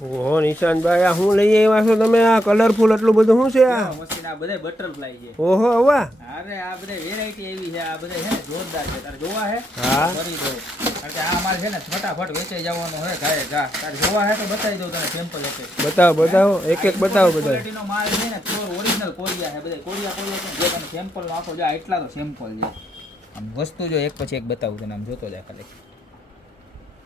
ઓહો નિશાંતભાઈ આ હું લઈ આવ્યા છો તમે આ કલરફુલ એટલું બધું શું છે આ મસ્તી આ બધા બટરફ્લાય છે. ઓહો વાહ અરે આ બધા વેરાયટી એવી છે, આ બધા છે ને જોરદાર છે. તારે જોવા હે હા કરી દો, કારણ કે આ માલ છે ને ફટાફટ વેચાઈ જવાનો હોય ગાય ગા. તારે જોવા હે તો બતાવી દઉં તને સેમ્પલ આપે. બતાવો બતાવો એક એક બતાવો બધા ક્વોલિટીનો માલ છે ને પ્યોર ઓરિજિનલ કોરિયા છે બધા. કોરિયા છે જે તને સેમ્પલ નો આખો જો એટલા તો સેમ્પલ છે. આમ વસ્તુ જો એક પછી એક બતાવું તને, આમ જોતો જા ખાલી.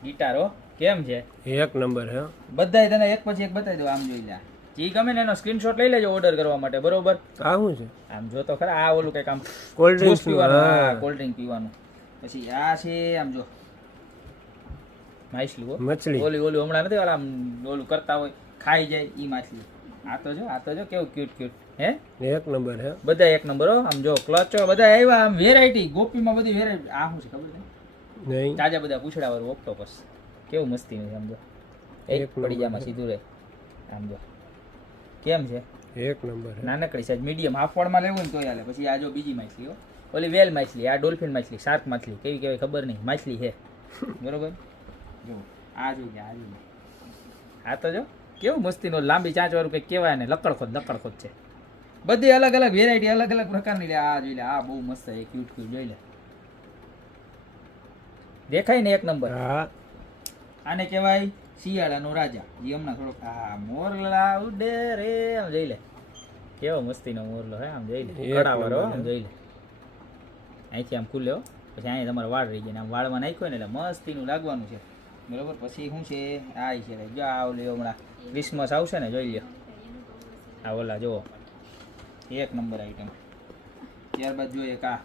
ગિટારો કેમ છે એક નંબર હે બધાય તને એક પછી એક બતાવી દો. આમ જોઈ લે, જે ગમે ને એનો સ્ક્રીનશોટ લઈ લેજો ઓર્ડર કરવા માટે, બરોબર? આ શું છે આમ જો તો ખરા, આ ઓલું કંઈક આમ કોલ્ડ ડ્રિંક્સ પીવાનું, હા કોલ્ડ ડ્રિંક પીવાનું. પછી આ છે આમ જો માછલી હો, મછલી ઓલી ઓલી હમણાં નથી ઓલા આમ ઓલું કરતા હોય ખાઈ જાય ઈ માછલી. આ તો જો કેવું ક્યુટ ક્યુટ હે, એક નંબર હે બધા એક નંબર હો. આમ જો ક્લચો બધા આવ્યા, આમ વેરાયટી ગોપીમાં બધી વેરાયટી. આ શું છે ખબર છે? નહીં તાજા બધા પૂછડા વાળું ઓક્ટોપસ, કેવું મસ્તીનું છે. આમ જો એક પડી જામાં સીધું રહે. આમ જો કેમ છે, એક નંબર હે નાનકડી સાઈઝ મીડિયમ હાફવાળમાં લેવું ને તો હાલે. પછી આ જો બીજી માછલી હો, ઓલી વેલ માછલી, આ ડોલ્ફિન માછલી, શાર્ક માછલી કેવી કેવી ખબર નહીં, માછલી છે બરોબર. જો આ જોઈ લે, આ જોઈ લે, આ તો જો કેવું મસ્તીનો લાંબી ચાંચ વાળું કંઈક કહેવાય ને, લકડખોદ છે. બધી અલગ અલગ વેરાયટી, અલગ અલગ પ્રકારની. લે આ જોઈ લે, આ બહુ મસ્ત છે, ક્યુટ ક્યુટ જોઈ લે, દેખાય ને એક નંબર. હા આને કહેવાય શિયાળાનો રાજા. એ હમણાં થોડોક આ મોરલા ઉડે રે, આમ જોઈ લે કેવો મસ્તીનો મોરલો હે. આમ જોઈ લે કડાવાળો, આમ જોઈ લે અહીંથી આમ ખુલ્લે હો. પછી અહીંયા તમારે વાળ રહી જાય ને, આમ વાળમાં નાખ્યો ને એટલે મસ્તીનું લાગવાનું છે, બરોબર. પછી શું છે આ છે, જો આ ઓલી હમણાં ક્રિસમસ આવશે ને, જોઈ લ્યો આ ઓલા જુઓ એક નંબર આઈટમ. ત્યારબાદ જોઈએ આ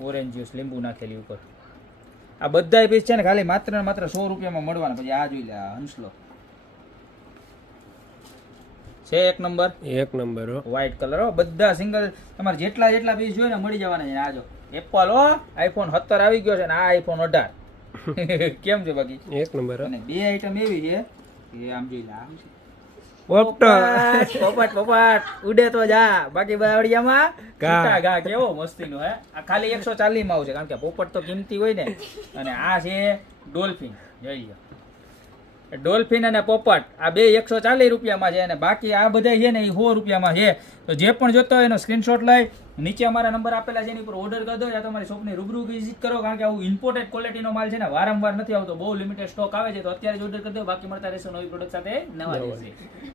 ઓરેન્જ જ્યુસ લીંબુ નાખેલી ઉપર. આ બધા પીસ છે ને ખાલી માત્ર ને માત્ર 100 રૂપિયામાં મળવાના. પછી આ જોઈ લે, આ હંસલો છે એક નંબર, એક નંબર હો વ્હાઈટ કલર હો. બધા સિંગલ તમારે જેટલા જેટલા પીસ જોઈએ ને મળી જવાના છે. આ જો એપલ હો, આઈફોન 17 આવી ગયો છે ને આ આઈફોન 18 કેમ છે બાકી એક નંબર અને બે આઈટમ એવી છે કે આમ જોઈ લે, આ શું છે? પોપટ પોપટ ઉડે તો જા, બાકી બાવડિયામાં ઘા ઘા. કેવો મસ્તીનો હે. આ ખાલી 140 માં આવશે, કારણ કે પોપટ તો કિંમતી હોય ને. અને આ છે ડોલ્ફિન, જોઈ લો ડોલ્ફિન અને પોપટ, આ બે 140 રૂપિયામાં છે. અને બાકી આ બધા છે ને એ 100 રૂપિયામાં છે. તો જે પણ જોતો હોય એનો સ્ક્રીનશોટ લઈ નીચે અમારા નંબર આપેલા છે એની પર ઓર્ડર કરી દો, યા તમારી શોપની રૂબરૂ વિઝિટ કરો. કારણ કે આવું ઇમ્પોર્ટેડ ક્વોલિટીનો માલ છે ને વારંવાર નથી આવતો, બહુ લિમિટેડ સ્ટોક આવે છે. તો અત્યારે જ ઓર્ડર કરી દો, બાકી મળતા રહેશો નવી પ્રોડક્ટ સાથે નવા દિવસે.